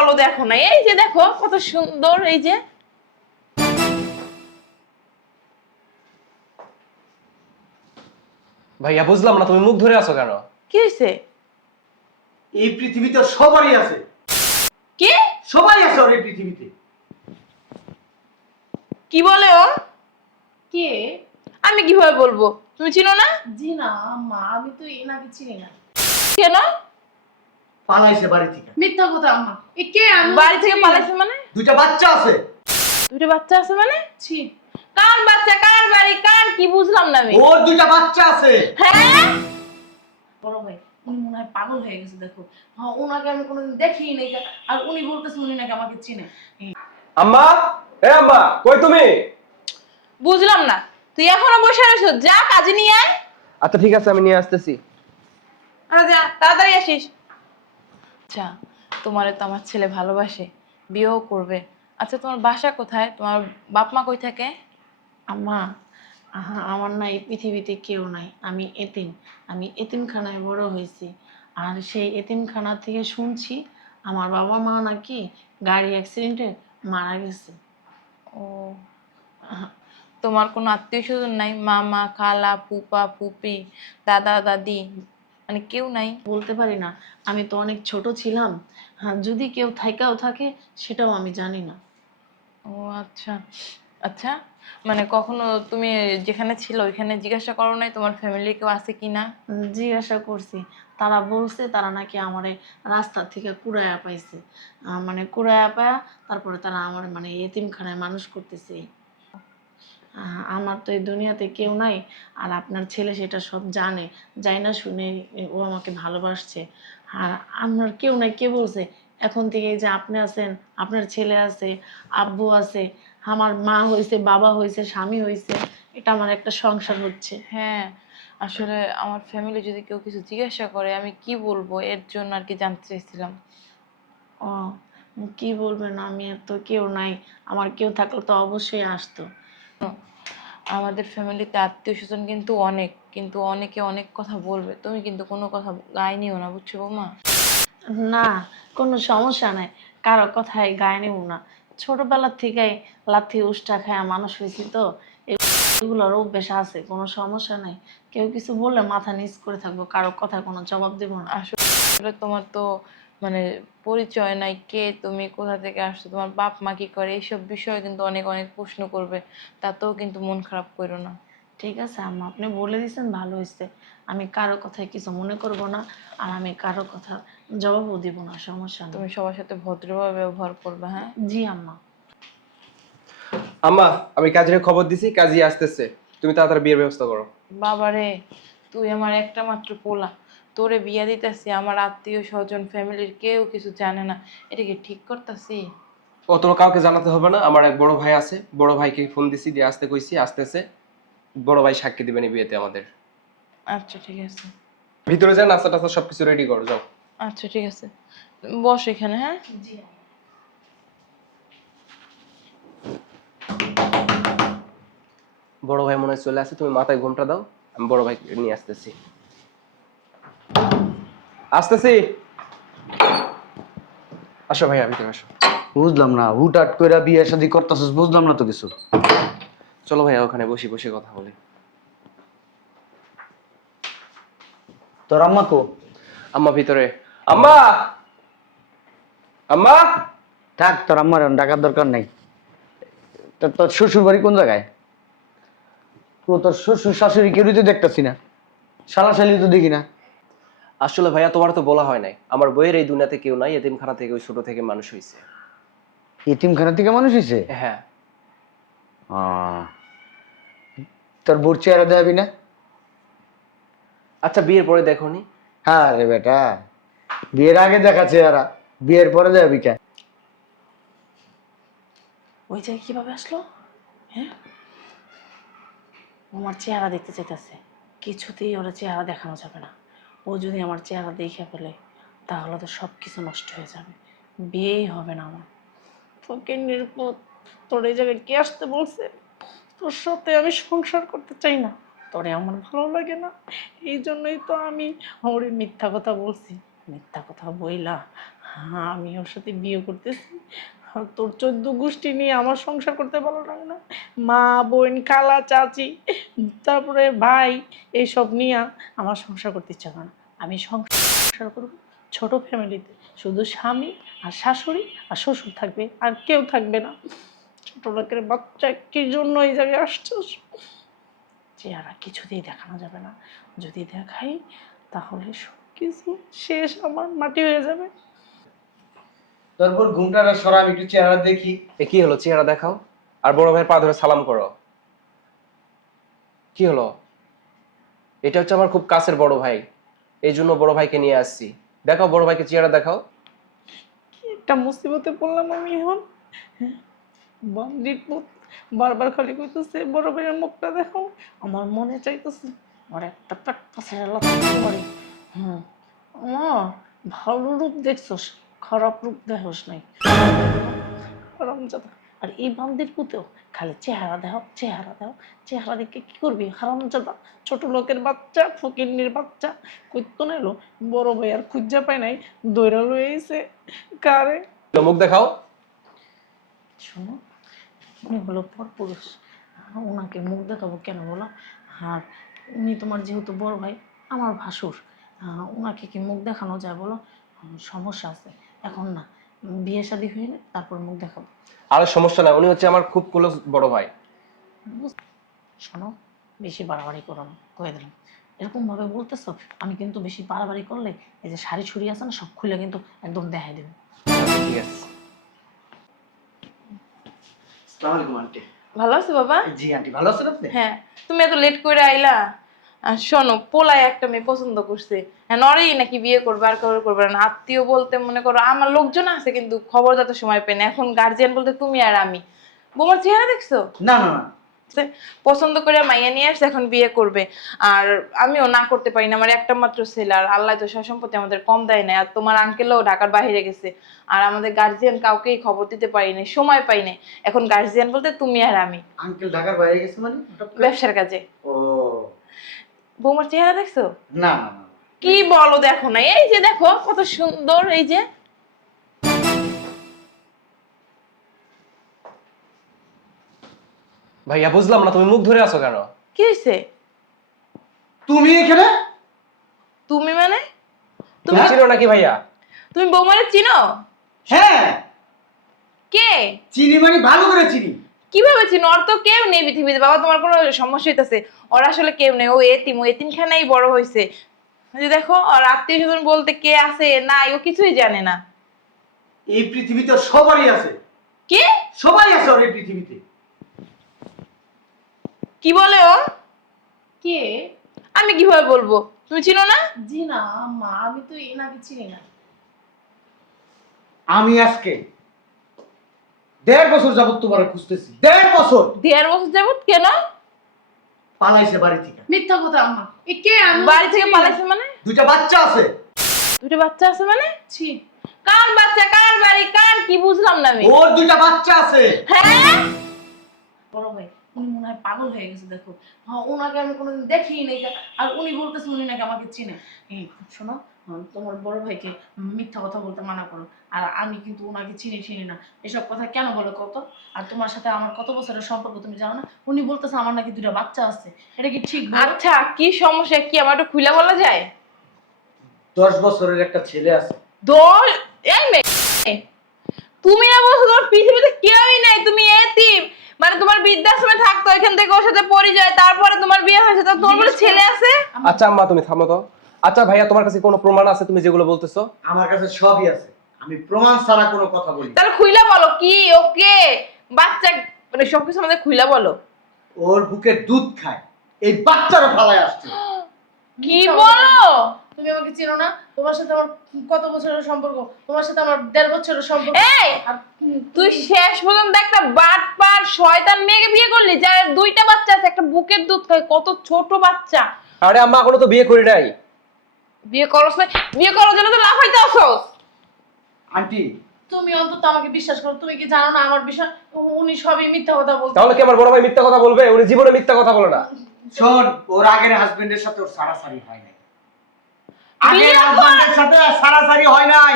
বলো দেখো না, এই যে দেখো কত সুন্দর, এই যে ভাইয়া বুঝলাম না, তুমি মুখ ধরে আছো কেন? কি হয়েছে? এই পৃথিবীতে সবারই আছে, কি সবাই আছে ওর এই পৃথিবীতে। কি বলে ও? কে? আমি কিভাবে বলবো, তুমি চিনো না? জি না আম্মা, আমি তো এনাকে চিনি না। কেন? পালাইছে বাড়ি থেকে। মিথ্যা কথা আম্মা। এ কে? আমি বাড়ি থেকে পালাইছে মানে? দুইটা বাচ্চা আছে। দুটো বাচ্চা আছে মানে? ছি। কার বাচ্চা, কার বাড়ি, কার কি বুঝলাম না আমি। ওর দুইটা বাচ্চা আছে। হ্যাঁ বড় ভাই, উনি মনে হয় পাগল হয়ে গেছে। দেখো, হ্যাঁ, ওনাকে আমি কোনোদিন দেখিই নাই, আর উনি বলতেছে উনি নাকি আমাকে চিনে। আম্মা, এ আম্মা, কই তুমি? বুঝলাম না, তুই এখনো বসে আছিস, যা কাজে নিয়ে আয়। আচ্ছা ঠিক আছে, আমি নিয়ে আসতেছি। আরে যা তাড়াতাড়ি আসিস। আচ্ছা, তোমারে তো আমার ছেলে ভালোবাসে, বিয়েও করবে। আচ্ছা, তোমার বাসা কোথায়? তোমার বাপ মা কই থাকে? আম্মা, আমার না এই পৃথিবীতে কেউ নাই, আমি এতিম। আমি এতিমখানায় বড় হয়েছি। আর সেই এতিমখানা থেকে শুনছি আমার বাবা মা নাকি গাড়ি অ্যাক্সিডেন্টে মারা গেছে। ও, তোমার কোনো আত্মীয় স্বজন নাই? মামা, খালা, ফুপা, ফুপি, দাদা, দাদি, মানে কেউ নাই? বলতে পারি না, আমি তো অনেক ছোট ছিলাম। হ্যাঁ, যদি কেউ থাকাও থাকে সেটাও আমি জানি না। ও আচ্ছা। আচ্ছা, মানে কখনো তুমি যেখানে ছিল ওইখানে জিজ্ঞাসা করো নাই তোমার ফ্যামিলি কেউ আছে কি না? জিজ্ঞাসা করছি, তারা বলছে তারা নাকি আমারে রাস্তা থেকে কুড়াইয়া পাইছে। মানে কুড়াইয়া পায়া তারপরে তারা আমার মানে এতিমখানায় মানুষ করতেছে। আমার তো এই দুনিয়াতে কেউ নাই। আর আপনার ছেলে সেটা সব জানে, যাই না শুনে ও আমাকে ভালোবাসছে। আর আপনার কেউ নাই, কে বলছে এখন থেকে এই যে আপনি আছেন, আপনার ছেলে আছে, আব্বু আছে, আমার মা হয়েছে, বাবা হয়েছে, স্বামী হয়েছে, এটা আমার একটা সংসার হচ্ছে। হ্যাঁ, আসলে আমার ফ্যামিলি যদি কেউ কিছু জিজ্ঞাসা করে আমি কি বলবো, এর জন্য আর কি জানতে চাইছিলাম। ও, কি বলবেন, আমি আর তো কেউ নাই। আমার কেউ থাকলে তো অবশ্যই আসতো। আমাদের ফ্যামিলিতে আত্মীয় স্বজন কিন্তু অনেক, কিন্তু অনেকে অনেক কথা বলবে, তুমি কিন্তু কোনো কথা গায়ে নিও না, বুঝছো বৌমা? না, কোনো সমস্যা নাই, কারো কথায় গায়ে নেব না। ছোটবেলার থেকেই লাথি উষ্টা খায়া মানুষ হয়েছি তো, এগুলোর অভ্যেস আছে, কোনো সমস্যা নাই। কেউ কিছু বললে মাথা নিচ করে থাকবো, কারো কথা কোনো জবাব দেবো না। আসলে তোমার তো মানে পরিচয় নাই, কে তুমি, কোথা থেকে আসছো, তোমার বাপ মা কি করে, এইসব বিষয়ে কিন্তু অনেক অনেক প্রশ্ন করবে, তাতেও কিন্তু মন খারাপ করো না। ঠিক আছে আম্মা, আপনি বলে দিয়েছেন ভালো হয়েছে। আমি কারো কথায় কিছু মনে করব না, আর আমি কারো কথা জবাবও দিব না, সমস্যা নেই। তুমি সবার সাথে ভদ্রভাবে ব্যবহার করবে, হ্যাঁ? জি আম্মা। আম্মা, আমি কাজের খবর দিছি, কাজী আসতেছে। তুমি তাড়াতাড়ি বিয়ের ব্যবস্থা করো। বাবারে, তুই আমার একটা মাত্র পোলা, তোরে বিয়া দিতেছি, আমার আত্মীয় স্বজন ফ্যামিলির কেউ কিছু জানে না, এটা কি ঠিক করতেছি? ও তোমার কাউকে জানাতে হবে না, আমার এক বড় ভাই আছে, বড় ভাইকে ফোন দিছি, দিয়ে আসতে কইছি, আসতেছে। বড় ভাই সাক্ষী দিবেন এই বিয়েতে আমাদের। আচ্ছা ঠিক আছে। ভিতরে যান, নাস্তা টাস্তা সবকিছু রেডি করো, যাও। আচ্ছা ঠিক আছে, বস এখানে, হ্যাঁ? জি আম্মা। বড় ভাই মনে হয় চলে আসে, তুমি মাথায় ঘোমটা দাও, আমি বড় ভাই নিয়ে আসতেছি। আসতেছি। আসো ভাইয়া, ভিতরে আসো। বুঝলাম না, হুটহাট কইরা বিয়ে শাদী করতেছিস, বুঝলাম না তো কিছু। চলো ভাইয়া, ওখানে বসে বসে কথা বলি। তোর আম্মা কো? আম্মা ভিতরে। আম্মা, আম্মা। থাক, তোর আম্মার ডাকার দরকার নাই। তোর শ্বশুর বাড়ি কোন জায়গায়? তোর শ্বশুর শাশুড়ি কেউই তো দেখতেছি না, শালা শালি তো দেখি না। আসলে ভাইয়া, তোমার তো বলা হয় নাই, আমার বইয়ের এই দুনিয়াতে কেউ নাই, এতিমখানা থেকে ওই ছোট থেকে মানুষ হয়েছে। এতিমখানা থেকে মানুষ হয়েছে? হ্যাঁ। তোর বোর চেহারা দেখাবি না? আচ্ছা, বিয়ের পরে দেখোনি? হ্যাঁ রে বেটা, বিয়ের আগে দেখা চেহারা, বিয়ের পরে দেখাবি কে? ওই জায়গায় কিভাবে আসলো? হ্যাঁ, ও আমার চেহারা দেখতে চাইতেছে। কিছুতেই ওর চেহারা দেখানো যাবে না। ও যদি আমার চেহারা দেখে ফেলে তাহলে তো সব কিছু নষ্ট হয়ে যাবে, বিয়েই হবে না আমার। তোকে নির্বোধ, তোর এই জায়গায় কে আসতে বলছে? তোর সাথে আমি সংসার করতে চাই না, তোরে আমার ভালো লাগে না। এই জন্যই তো আমি ওরে মিথ্যা কথা বলছি। মিথ্যা কথা বইলা হ্যাঁ আমি ওর সাথে বিয়ে করতেছি। আর তোর 14 গোষ্ঠী নিয়ে আমার সংসার করতে ভালো লাগে না। মা বোন খালা চাচি তারপরে ভাই এইসব নিয়ে আমার সংসার করতে ইচ্ছা করে না। আমি সংসার করব ছোট ফ্যামিলিতে, শুধু স্বামী আর শাশুড়ি আর শ্বশুর থাকবে, আর কেউ থাকবে না। ছোট লোকের বাচ্চা কি জন্য এই জায়গায় আসছিস? চেহারা কিছুতেই দেখানো যাবে না, যদি দেখাই তাহলে সব কিছু শেষ, আমার মাটি হয়ে যাবে। তারপর ঘুমটাটা সরা, আমি একটু চেহারা দেখি। এ কি হলো, চেহারা দেখাও। আর বড় ভাইয়ের পা ধরে সালাম করো। কি হলো? এটা হচ্ছে আমার খুব কাছের বড় ভাই, এই জন্য বড় ভাইকে নিয়ে আসছি। দেখাও বড় ভাইকে, চেহারা দেখাও। কি একটা মুসিবতে পড়লাম আমি এখন। বান্দির পুত বারবার খালি কইতেছে বড় ভাইয়ের মুখটা দেখো। আমার মনে চাইতেছে আর একটা পেট পাশে লাথি মারি। ভালো রূপ দেখছস, খারাপ রূপ দেখোস নাই হারামজাদা। আর এই বান্দির পুতেও খালি চেহারা দেখাও, চেহারা দাও, চেহারা দেখে কি করবি হারামজাদা? ছোট লোকের বাচ্চা, ফকিন্নির বাচ্চা কইতো না এলো বড় ভাই আর খুঁজা পায় নাই, দৈরা লয়ে আইছে কারে। মুখ দেখাও। শোনো, উনি হলো পরপুরুষ, ওনাকে মুখ দেখাবো কেন বলো? আর উনি তোমার যেহেতু বড় ভাই, আমার ভাসুর, ওনাকে কি মুখ দেখানো যায় বলো? সমস্যা আছে, এখন না, বিয়ে শাদী হইলে তারপর মুখ দেখাবো। আর সমস্যা নাই, উনি হচ্ছে আমার খুব ক্লোজ বড় ভাই। শোনো, বেশি বাড়াবাড়ি করো না, কয়ে দিলাম। এরকম ভাবে বলতেছো, আমি কিন্তু বেশি বাড়াবাড়ি করলে এই যে শাড়ি ছুরি আছে না, সব খুলে কিন্তু একদম দেখাই দেবে। ঠিক আছে। আসসালামু আলাইকুম আন্টি। ভালো আছো বাবা? জি আন্টি, ভালো আছেন আপনি? হ্যাঁ, তুমি এত লেট করে আইলা। আর শোনো, পোলায় একটা মেয়ে পছন্দ করছে, হ্যাঁ নরেই নাকি বিয়ে করবে, আর কারোর করবে না। আত্মীয় বলতে মনে করো আমার লোকজন আছে, কিন্তু খবর যাতে সময় পেয়ে না। এখন গার্জিয়ান বলতে তুমি আর আমি। বৌমার চেহারা দেখছো? না না না, পছন্দ করে মাইয়া নিয়ে আসছে, এখন বিয়ে করবে। আর আমিও না করতে পারি না, আমার একটা মাত্র ছেলে, আর আল্লাহ তো সব সম্পত্তি আমাদের কম দেয় না। আর তোমার আঙ্কেলও ঢাকার বাইরে গেছে, আর আমাদের গার্জিয়ান কাউকেই খবর দিতে পারি না, সময় পাই না। এখন গার্জিয়ান বলতে তুমি আর আমি। আঙ্কেল ঢাকার বাইরে গেছে মানে? ব্যবসার কাজে। ও বৌমার চেহারা দেখছো? না না না, কি বলো, দেখো না? এই যে দেখো কত সুন্দর, এই যে। ভাইয়া বুঝলাম না, তুমি মুখ ধরে আছো কেন? কি হয়েছে? তুমি এখানে? তুমি মানে? তুমি হ্যাঁ? চিনো নাকি ভাইয়া? তুমি বৌমারে চিনো? হ্যাঁ কে? চিনি, মানে ভালো করে চিনি। কিভাবে চিনো? ওর তো কেউ নেই পৃথিবীতে। বাবা তোমার কোনো সমস্যা হইতেছে? ওর আসলে কেউ নেই, ও এতিম, ও এতিমখানায় বড় হয়েছে। যে দেখো, আর আত্মীয় স্বজন বলতে কে আছে নাই ও কিছুই জানে না। এই পৃথিবীতে সবারই আছে। কি? সবাই আছে ওর এই পৃথিবীতে। কি বলে ও? কে? আমি কিভাবে বলবো? তুমি চিনো না? জি না মা, আমি তো এনাকে চিনি না। আমি আজকে 1.5 বছর যাবত তোমার খুঁজতেছি। 1.5 বছর 1.5 বছর যাবত? কেন? পালাইছে বাড়ি থেকে। মিথ্যা কথা আম্মা। এ কে? আমি বাড়ি থেকে পালাইছে মানে? 2টা বাচ্চা আছে। দুটো বাচ্চা আছে মানে? ছি। কার বাচ্চা, কার বাড়ি, কার কি বুঝলাম না আমি। ওর 2টা বাচ্চা আছে। হ্যাঁ, বড় ভাই উনি মনে হয় পাগল হয়ে গেছে। দেখো, হ্যাঁ ওনাকে আমি কোনোদিন দেখিই নাই, আর উনি বলতেছে উনি নাকি আমাকে চিনে। এই শোনো, তোমার বড় ভাইকে মিথ্যা কথা বলতে মানা করো। আর আমি কিন্তু ওনাকে চিনি না, এসব কথা কেন বলো কত? আর তোমার সাথে আমার কত বছরের সম্পর্ক তুমি জানো না? উনি বলতেছে আমার নাকি 2টা বাচ্চা আছে, এটা কি ঠিক বলো? আচ্ছা কি সমস্যা, কি আমার একটু খুলে বলা যায়? 10 বছরের একটা ছেলে আছে। দোল এই মেয়ে, তুমি না বলছো তোমার পৃথিবীতে কেউই নাই, তুমি এতিম, মানে তোমার বৃদ্ধাশ্রমে থাকতো, এখান থেকে ওর সাথে পরিচয়, তারপরে তোমার বিয়ে হয়েছে, তো তোমার বলে ছেলে আছে? আচ্ছা আম্মা তুমি থামো তো। আচ্ছা ভাইয়া, তোমার কাছে কোনো প্রমাণ আছে তুমি যেগুলো বলতেছো? আমার কাছে সবই আছে, আমি প্রমাণ ছাড়া কোনো কথা বলি না। তাহলে খুইলা বলো কি ওকে বাচ্চা, মানে সবকিছু আমাদের খুইলা বলো। ওর বুকে দুধ খায়, এই বাচ্চারা ফালায় আসছে। কি বলো? তুমি আমাকে চিনো না? তোমার সাথে আমার কত বছরের সম্পর্ক? তোমার সাথে আমার 1.5 বছরের সম্পর্ক। এই তুই শেষ পর্যন্ত একটা বাটপার শয়তান মেয়েকে বিয়ে করলি, যার 2টা বাচ্চা আছে, একটা বুকের দুধ খায়, কত ছোট বাচ্চা। আরে আম্মা, এখনো তো বিয়ে করি নাই। বিয়ে করছ না? বিয়ে করার জন্য তো লাফাইতে আসছ। আন্টি তুমি অন্তত আমাকে বিশ্বাস করো, তুমি কি জানো না আমার বিষয়? উনি সবই মিথ্যা কথা বলছে। তাহলে কি আমার বড় ভাই মিথ্যা কথা বলবে? উনি জীবনে মিথ্যা কথা বলে না। শোন, ওর আগের হাজবেন্ডের সাথে ওর সারাসারি হয় নাই। আগের বিয়ে কর- হাজবেন্ডের সাথে সারাসারি হয় নাই।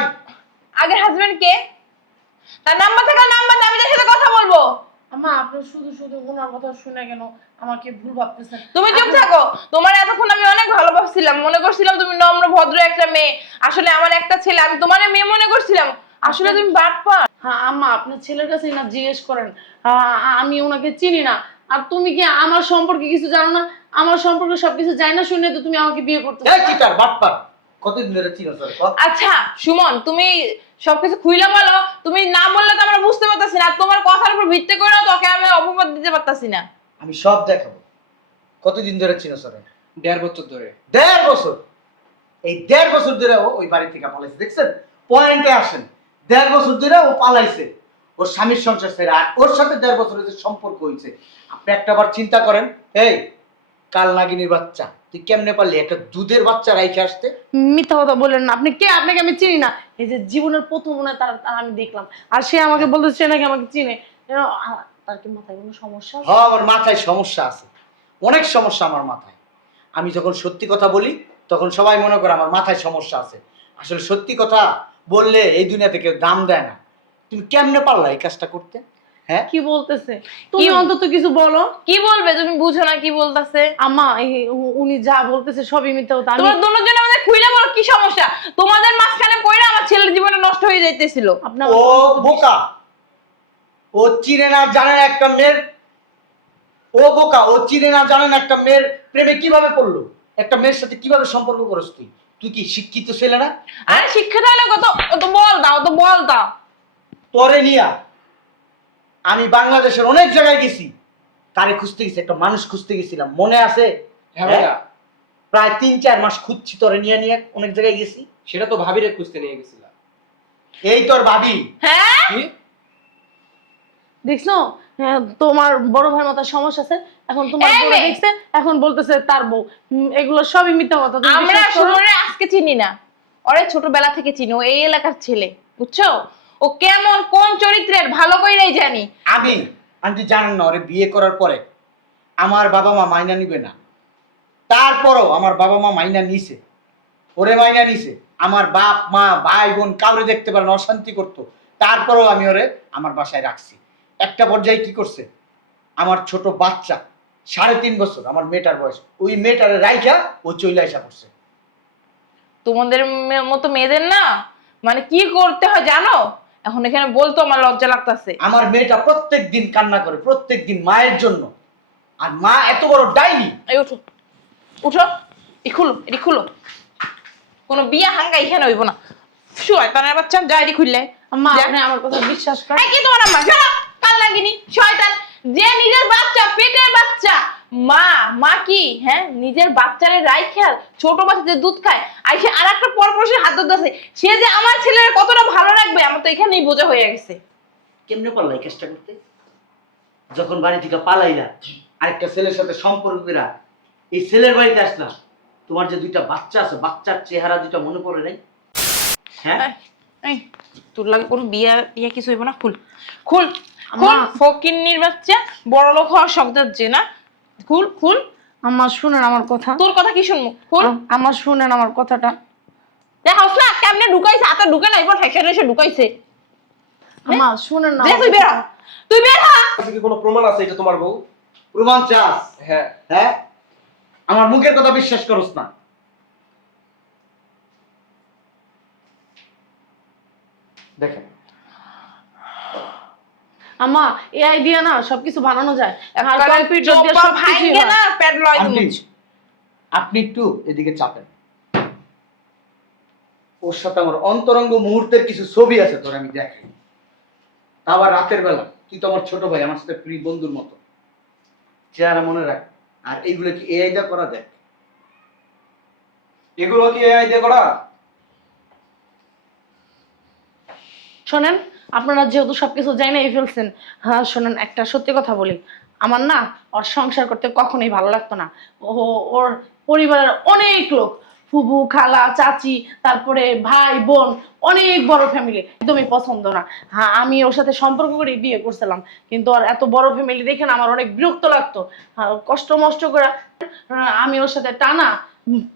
আগের হাজবেন্ড কে? তার নাম্বার থেকে নাম্বার দাও, আমি তার সাথে কথা বলবো। আম্মা আপনি শুধু শুধু ওনার কথা শুনে কেন আমাকে ভুল ভাবতেছেন? তুমি চুপ থাকো। তোমার এতক্ষণ আমি অনেক ভালো ভাবছিলাম, মনে করছিলাম তুমি নম্র ভদ্র একটা মেয়ে। আসলে আমার একটা ছেলে, আমি তোমার মেয়ে মনে করছিলাম, আসলে তুমি বাটপার। হ্যাঁ আম্মা, আপনার ছেলের কাছে না জিজ্ঞেস করেন, আমি ওনাকে চিনি না। আর তুমি কি আমার সম্পর্কে কিছু জানো না? আমার সম্পর্কে সবকিছু জানি না শুনে তো তুমি আমাকে বিয়ে করতে এই চিটার বাটপার, কতদিন ধরে চিনোস ওরে? আচ্ছা সুমন, তুমি সবকিছু খুইলা বলো। তুমি না বললে তো আমরা বুঝতে পারতাছি না, আর তোমার কথার উপর ভিত্তি করে তোকে আমি অপবাদ দিতে পারতাছি না। আমি সব দেখাবো। কতদিন ধরে চিনোস ওরে? 1.5 বছর ধরে। 1.5 বছর। এই 1.5 বছর ধরে ও ওই বাড়ি থেকে পালাইছে, দেখছেন? পয়েন্টে আসেন। 1.5 বছর ধরে ও পালাইছে, ওর স্বামীর সংসার ছেড়ে। আর ওর সাথে 1.5 বছরের যে সম্পর্ক হয়েছে, আপনি একটাবার চিন্তা করেন। এই কাল নাগিনীর বাচ্চা, তুই কেমনে পারলি একটা দুধের বাচ্চা রাইখে আসতে? মিথ্যা কথা বললেন না। আপনি কে? আপনাকে আমি চিনি না। এই যে জীবনের প্রথম মনে হয় তার আমি দেখলাম, আর সে আমাকে বলতেছে সে নাকি আমাকে চিনে। তার কি মাথায় কোনো সমস্যা আছে? হ্যাঁ, আমার মাথায় সমস্যা আছে, অনেক সমস্যা আমার মাথায়। আমি যখন সত্যি কথা বলি তখন সবাই মনে করে আমার মাথায় সমস্যা আছে। আসলে সত্যি কথা বললে এই দুনিয়াতে কেউ দাম দেয় না। তুমি কেমনে পারলা এই কাজটা করতে? হ্যাঁ, কি বলতেছে? তুমি অন্তত কিছু বলো। কি বলবে? তুমি বুঝো না কি বলতাছে? আম্মা উনি যা বলতেছে সবই মিথ্যা কথা। তোমার দুজনে আমাদের খুইলা বলো কি সমস্যা? তোমাদের মাঝখানে পড়ে আমার ছেলের জীবনটা নষ্ট হয়ে যাইতেছিল। আপনার ও বোকা, ও চিনে না জানে না একটা মেয়ের, ও বোকা, ও চিনে না জানে না একটা মেয়ের প্রেমে কিভাবে পড়লো, একটা মেয়ের সাথে কিভাবে সম্পর্ক করছ তুই? তুই কি শিক্ষিত ছেলে না? আরে শিক্ষিত হলে কত, তো বল দাও, তো বল দাও। তোরে নিয়া আমি বাংলাদেশের অনেক জায়গায় গেছি, তারে খুঁজতে গেছি, একটা মানুষ খুঁজতে গেছিলাম, মনে আছে? হ্যাঁ ভাইয়া, প্রায় 3-4 মাস খুঁজছি তোরে নিয়ে নিয়ে, অনেক জায়গায় গেছি। সেটা তো ভাবিরে খুঁজতে নিয়ে গেছিলাম। এই তোর ভাবি? হ্যাঁ কি? দেখছো? হ্যাঁ, তোমার বড় ভাইয়ের মাথায় সমস্যা আছে। এখন তোমার এই বড় মেয়ে। দেখছে, এখন বলতেছে তার বউ। এগুলো সবই মিথ্যা কথা। তুমি আমরা বিশ্বাস করো? সুমনের আজকে চিনি না, ওরে ছোটবেলা থেকে চিনি। ও এই এলাকার ছেলে, বুঝছো? ও কেমন কোন চরিত্রের ভালো কইরাই জানি। আমি আন্টি জানেন না, ওরে বিয়ে করার পরে আমার বাবা মা মাইনা নিবে না, তারপরও আমার বাবা মা মাইনা নিছে, ওরে মাইনা নিছে। আমার বাপ মা ভাই বোন কাউরে দেখতে পারে না, অশান্তি করতো, তারপরও আমি ওরে আমার বাসায় রাখছি। একটা পর্যায়ে কি করছে, আমার ছোট বাচ্চা 3.5 বছর, আমার মেয়েটার বয়স, ওই মেয়েটারে রাইখা ও চইলা আসা করছে। তোমাদের মতো মেয়েদের না মানে কি করতে হয় জানো? এখন এখানে বলতো আমার লজ্জা লাগতাছে। আমার মেয়েটা প্রত্যেক দিন কান্না করে, প্রত্যেক দিন মায়ের জন্য। আর মা এত বড় ডাইনি। এই উঠো, উঠো, এটি খুলো। কোনো বিয়া হাঙ্গা এখানে হইব না। শয়তানের বাচ্চা, যা এটি খুললে। আম্মা আপনি আমার কথা বিশ্বাস করেন? এই কি তোমার আম্মা? শোনো, কাল লাগিনি শয়তান, যে নিজের বাচ্চা, পেটের বাচ্চা, মা কি হ্যাঁ নিজের বাচ্চারে রাইখা, ছোট বাচ্চা যে দুধ খায়, আইসে আর একটা পরপুরুষের হাত ধরতেছে, সে যে আমার ছেলের কতটা ভালো রাখবে আমার তো এখানেই বোঝা হয়ে গেছে। কেমনে পারলা এই কাজটা করতে? যখন বাড়ি থেকে পালাইলা, আরেকটা ছেলের সাথে সম্পর্ক কইরা এই ছেলের বাড়িতে আসলা, তোমার যে 2টা বাচ্চা আছে, বাচ্চার চেহারা 2টা মনে পড়ে নাই? হ্যাঁ, এই তোর লাগে কোনো বিয়া কিছু হইব না। খুল খুল আম্মা। খুল, ফকিন্নির বাচ্চা, বড় লোক হওয়ার শব্দ যে না। খুল খুল। আম্মা শুনেন আমার কথা। তোর কথা কি শুনবো? খুল। আমার শুনেন আমার কথাটা। দেখাস না কেমনে ঢুকাইছে, হাতে ঢুকে না, এবার ফ্যাশন এসে ঢুকাইছে। আম্মা শুনেন না। তুই বের হ, তুই বের হ। আচ্ছা, কি কোনো প্রমাণ আছে এটা তোমার বউ? প্রমাণ চাস? হ্যাঁ। হ্যাঁ, আমার মুখের কথা বিশ্বাস করস না? দেখেন, আম্মা এআই দিয়ে না সবকিছু বানানো যায়। আর একবারে কম্পিউটার দিয়ে চোপা সবকিছু ভাইঙ্গে না পেট লয় আন্টি, দিমুছ। আপনি একটু এদিকে চাপেন। ওর সাথে আমার অন্তরঙ্গ মুহূর্তের কিছু ছবি আছে, তোর আমি দেখাই। আবার রাতের বেলা, তুই তো আমার ছোট ভাই, আমার সাথে প্রিয় বন্ধুর মতো, চেহারা মনে রাখ। আর এইগুলো কি এআই দা করা যায়? এগুলো কি এই আইডিয়া করা? শোনেন, আপনারা যেহেতু সবকিছু জানিয়ে ফেলছেন, হ্যাঁ শোনেন, একটা সত্যি কথা বলি। আমার না ওর সংসার করতে কখনোই ভালো লাগতো না। ওর পরিবারের অনেক লোক, ফুবু খালা চাচি, তারপরে ভাই বোন, অনেক বড় ফ্যামিলি, একদমই পছন্দ না। হ্যাঁ আমি ওর সাথে সম্পর্ক করে বিয়ে করছিলাম, কিন্তু আর এত বড় ফ্যামিলি দেখে না আমার অনেক বিরক্ত লাগতো। কষ্ট মষ্ট করে আমি ওর সাথে টানা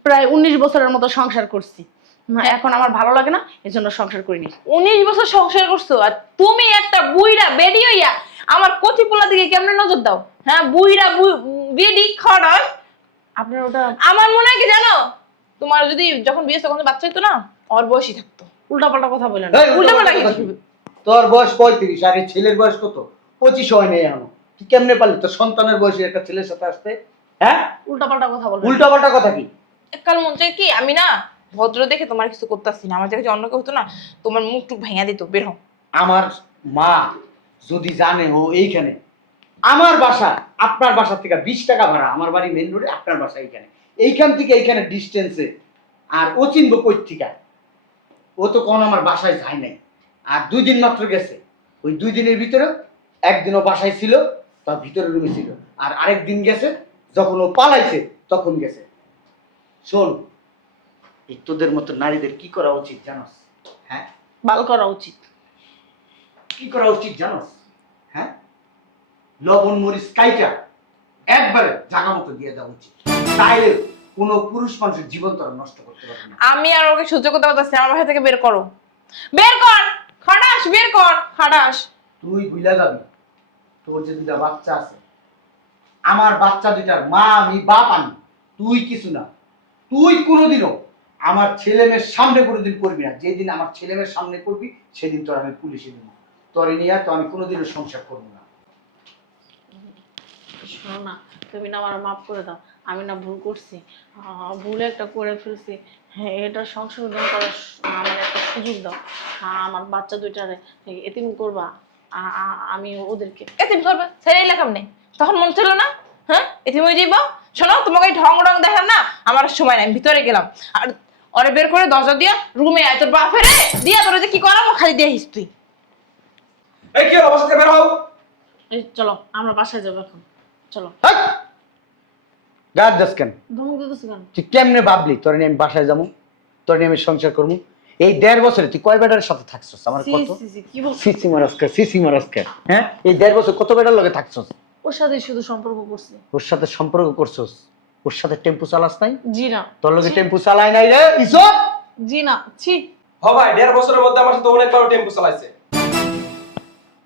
প্রায় 19 বছরের মতো সংসার করছি। না, এখন আমার ভালো লাগে না, এজন্য সংসার করিনি। 19 বছর সংসার করছো আর তুমি একটা বুইড়া বেডি হইয়া আমার কচি পোলা দিকে কেমনে নজর দাও? হ্যাঁ, বুইড়া বেডি খড়স। আপনার ওটা আমার মনে হয় কি জানো, তোমার যদি যখন বিয়ে তখন বাচ্চা হইতো না, ওর বয়সই থাকতো। উল্টাপাল্টা কথা বলেন। এই, উল্টাপাল্টা কথা কি? কি? তোর বয়স 35 আর এই ছেলের বয়স কত? 25 হয় নাই এখনো। তুই কেমনে পারলি তোর সন্তানের বয়সে একটা ছেলের সাথে আসতে? হ্যাঁ, উল্টাপাল্টা কথা বলবেন। উল্টাপাল্টা কথা কি? কাল মন চায় কি আমি না ভদ্র দেখে তোমার কিছু করতেছি না, আমার জায়গায় অন্য কেউ হতো না তোমার মুখ টুক ভেঙে দিত, বের হও। আমার মা যদি জানে ও এইখানে, আমার বাসা আপনার বাসা থেকে 20 টাকা ভাড়া, আমার বাড়ি মেন রোডে, আপনার বাসা এইখানে, এইখান থেকে এইখানে ডিস্টেন্সে, আর ও চিনবো কই থেকে? ও তো কোন আমার বাসায় যায় নাই, আর 2 দিন মাত্র গেছে। ওই 2 দিনের ভিতরে একদিনও বাসায় ছিল, তার ভিতরে রুমে ছিল, আর আরেক দিন গেছে যখন ও পালাইছে তখন গেছে। শোন, এই তোদের মতো নারীদের কি করা উচিত জানোস? হ্যাঁ, বাল করা উচিত। কি করা উচিত জানোস? হ্যাঁ, লবণ মরিচ কাইটা একবারে জায়গা মতো দিয়ে দেওয়া উচিত, তাইলে কোনো পুরুষ মানুষের জীবন তারা নষ্ট করতে পারবে না। আমি আর ওকে সহ্য করতে পারতেছি না, আমার বাসা থেকে বের করো, বের কর, খাটাস, বের কর, খাটাস। তুই ভুলা যাবি তোর যে 2টা বাচ্চা আছে, আমার বাচ্চা 2টার মা আমি, বাপ আমি, তুই কিছু না। তুই কোনোদিনও আমার ছেলে মেয়ের সামনে কোনোদিন করবি না। যেদিন আমার ছেলে মেয়ের সামনে করবি সেদিন তোর আমি পুলিশে দেবো। তোরে নিয়ে তো আমি কোনোদিনও সংসার করবো না। শোনো না, তুমি না আমার মাফ করে দাও। আমি না ভুল করছি, ভুলে একটা করে ফেলছি। হ্যাঁ, এটা সংশোধন করার আমার একটা সুযোগ দাও। আমার বাচ্চা 2টারে এতিম করবা। আমি ওদেরকে এতিম করবে ছেড়ে এলাকাম নেই, তখন মন ছিল না? হ্যাঁ, এতিম হয়ে যাইব। শোনো, তোমাকে এই ঢং রং দেখার না আমার সময় নাই, আমি ভিতরে গেলাম। আর ওরে বের করে দরজা দিয়া রুমে আয়, তোর বাপের দিয়া তোরা যে কি করাবো খালি দিয়ে হিস তুই। এই কি হলো, বাসা থেকে বের হও। এই চলো, আমরা বাসায় যাবো এখন, চলো। গাছ দাস কেন? ধমক দিতেছি কেন? তুই কেমনে ভাবলি তোর নিয়ে আমি বাসায় যাবো, তোর নিয়ে আমি সংসার করবো? এই 1.5 বছরে তুই কয় বেটার সাথে থাকছস? আমার সি, কত সি, সি, কি বলছো? সিসি মারাজকে, হ্যাঁ, এই 1.5 বছর কত বেটার লগে থাকছস? ওর সাথে শুধু সম্পর্ক করছি। ওর সাথে সম্পর্ক করছস? ওর সাথে টেম্পু চালাস নাই? জি না। তোর লগে টেম্পু চালায় নাই রে ইসব? জি না, ছি। হ ভাই, 1.5 বছরের মধ্যে আমার সাথে অনেকবার টেম্পো চালাইছে।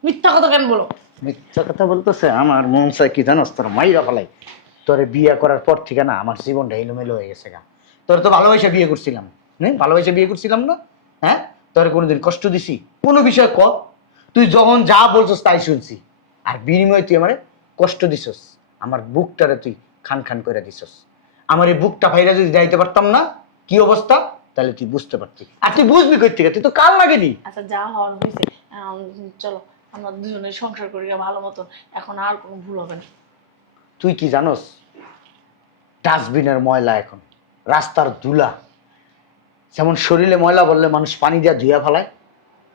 মিথ্যা কথা কেন বলো? মিথ্যা কথা বলতেছে? আমার মন চায় কি জানোস, তোর মাইরা ফেলাই। তোরে বিয়ে করার পর থেকে না আমার জীবনটা এলোমেলো হয়ে গেছে গা। তোর তো ভালোবাসা বিয়ে করছিলাম, হ্যাঁ, ভালোবাসা বিয়ে করছিলাম না? হ্যাঁ, তোরে কোনোদিন কষ্ট দিছি কোনো বিষয়? ক, তুই যখন যা বলছস তাই শুনছি, আর বিনিময়ে তুই আমারে কষ্ট দিছস। আমার বুকটারে তুই খান খান করে দিছস। আমার এই বুকটা ভাইরা যদি যাইতে পারতাম না কি অবস্থা, তাহলে তুই বুঝতে পারতি। আর তুই বুঝবি কই থেকে? তুই তো কাল লাগেনি। আচ্ছা, যা হওয়ার হয়েছে, চলো আমরা দুজনে সংসার করি ভালো মতন, এখন আর কোনো ভুল হবে না। তুই কি জানোস, ডাস্টবিনের ময়লা এখন রাস্তার ধুলা, যেমন শরীরে ময়লা বললে মানুষ পানি দিয়ে ধুয়া ফেলায়,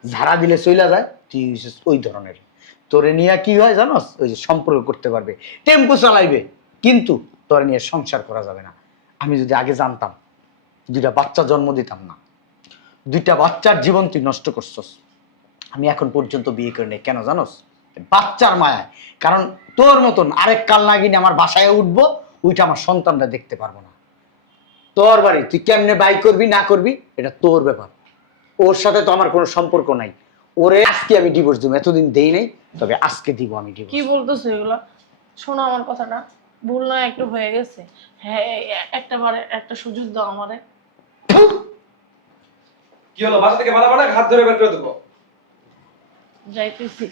ঝাড়া দিলে চইলা যায়, তুই হইছিস ওই ধরনের। তোরে নিয়ে কি হয় জানোস, ওই যে সম্পর্ক করতে পারবে, টেম্পো চালাইবে, কিন্তু তোরে নিয়ে সংসার করা যাবে না। আমি যদি আগে জানতাম 2টা বাচ্চা জন্ম দিতাম না। 2টা বাচ্চার জীবন তুই নষ্ট করছস। আমি এখন পর্যন্ত বিয়ে করি নাই, কেন জানোস? বাচ্চার মায়ায়। কারণ তোর মতন আরেক কাল নাগিনি আমার বাসায় উঠবো, ওইটা আমার সন্তানরা দেখতে পারবো না। তোর বাড়ি তুই কেমনে বাই করবি না করবি এটা তোর ব্যাপার। ওর সাথে তো আমার কোনো সম্পর্ক নাই। ওরে আজকে আমি ডিভোর্স দিব, এতদিন দেই নাই, তবে আজকে দিব আমি কি ডিভোর্স। বলতেছো এগুলো? শোনো আমার কথাটা, ভুল নয় একটু হয়ে গেছে। হ্যাঁ, একটাবারে একটা সুযোগ দাও আমারে। কি হলো, বাসা থেকে বানা বানা হাত ধরে বের করে দেবো। যাইতেছি।